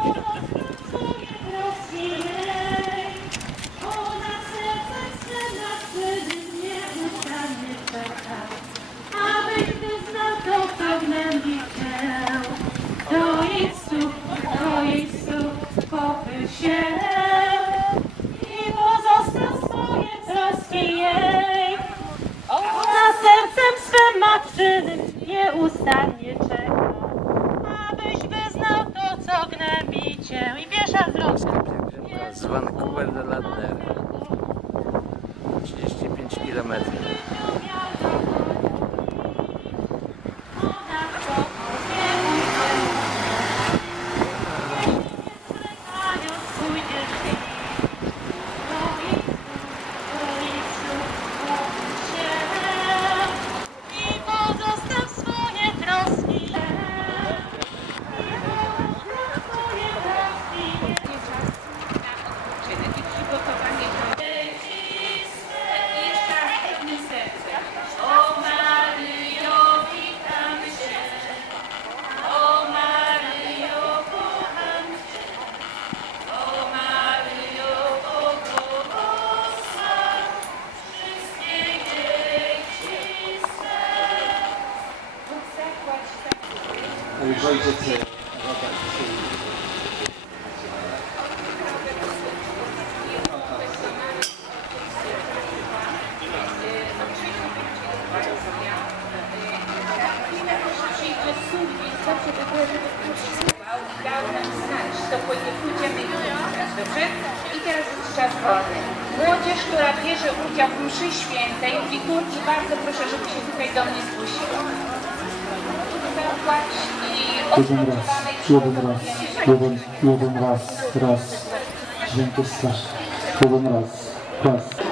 Thank you. Młodzież, która bierze udział w mszy świętej, w liturgii, bardzo proszę, żeby się tutaj do mnie zgłosiła. Jeden raz, jeden raz, jeden, jeden raz, raz. Dźwięk jest raz. Jeden raz, raz.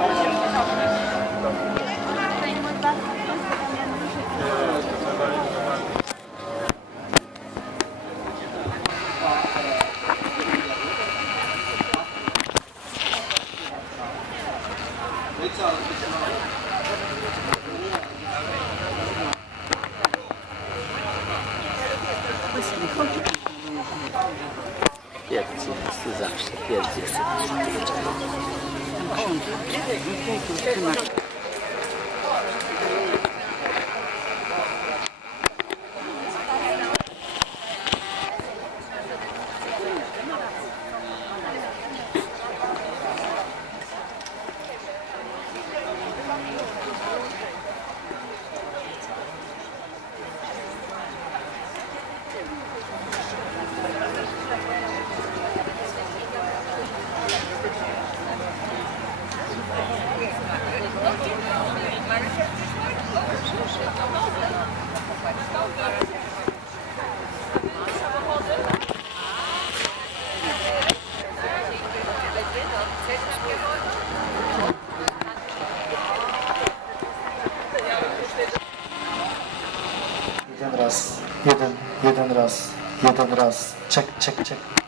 受け入れておいてくれました。ya da biraz çek çek çek.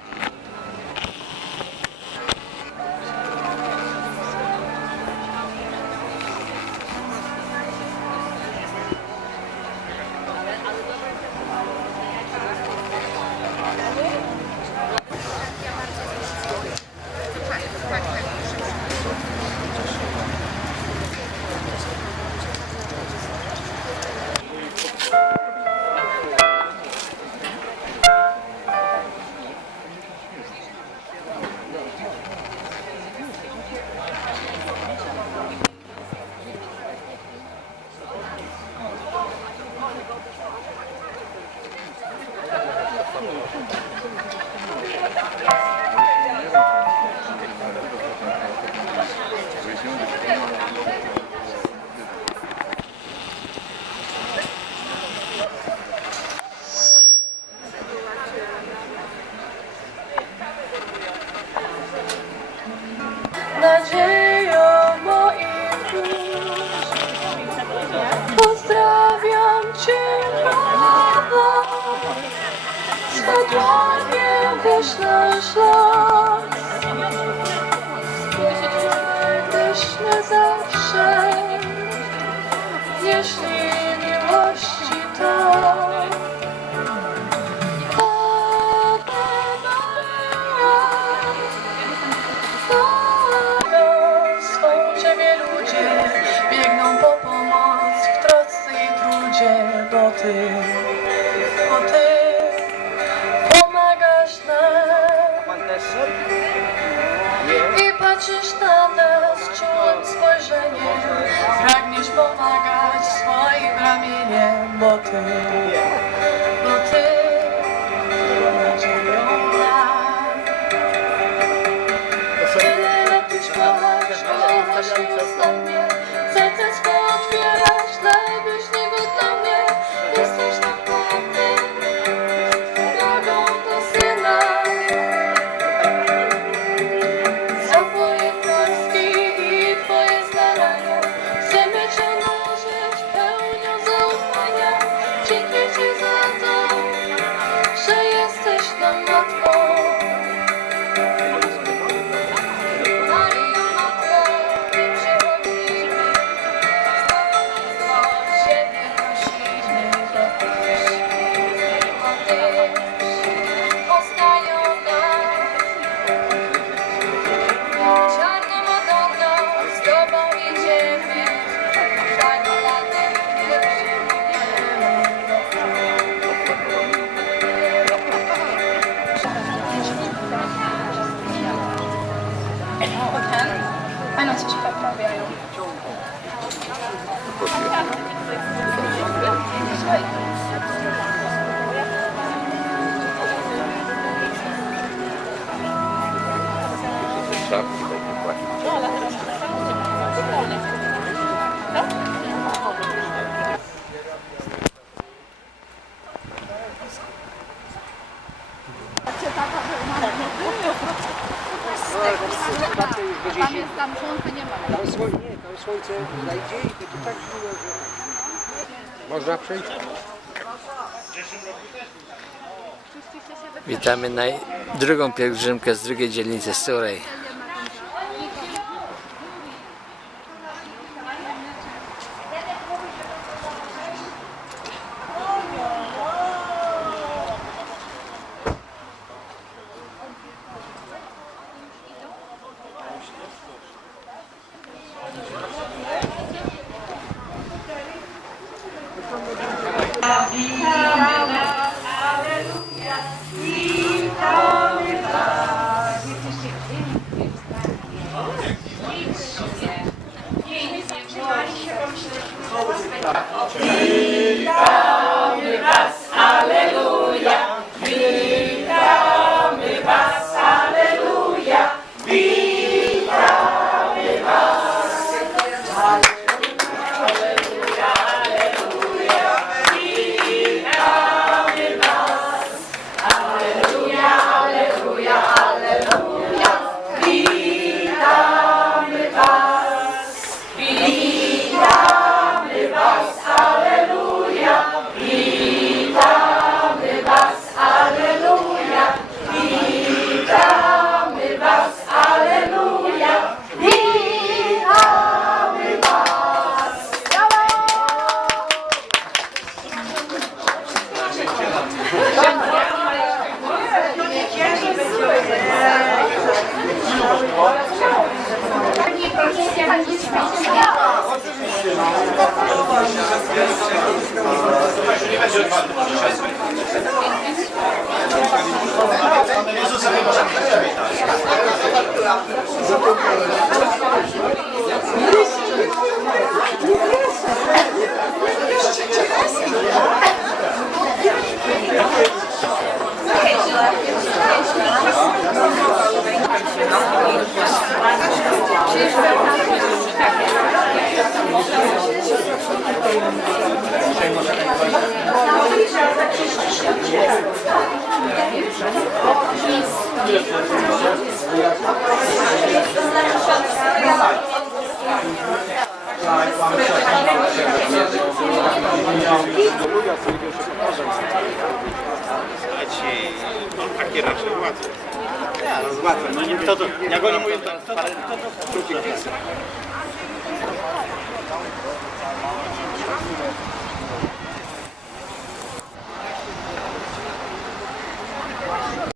Thank you. dłonie wieszny szlak. Wieszny zawsze, jeśli miłości to. Biegną po pomoc w trosce i trudzie, bo Ty, bo Ty i patrzysz na nas czułym spojrzeniem. Pragniesz pomagać swoim ramieniem, bo Ty, Ah non, c'est super plan vert. Stop. Tam słońce, zajdzie i będzie tak zimno, że... Można przejść? Witamy na drugą pielgrzymkę z drugiej dzielnicy z Surej. On takie raczej łatwe. Ja, no łatwe. No nie, kto to, jak oni mówią, to, kto to, kto to,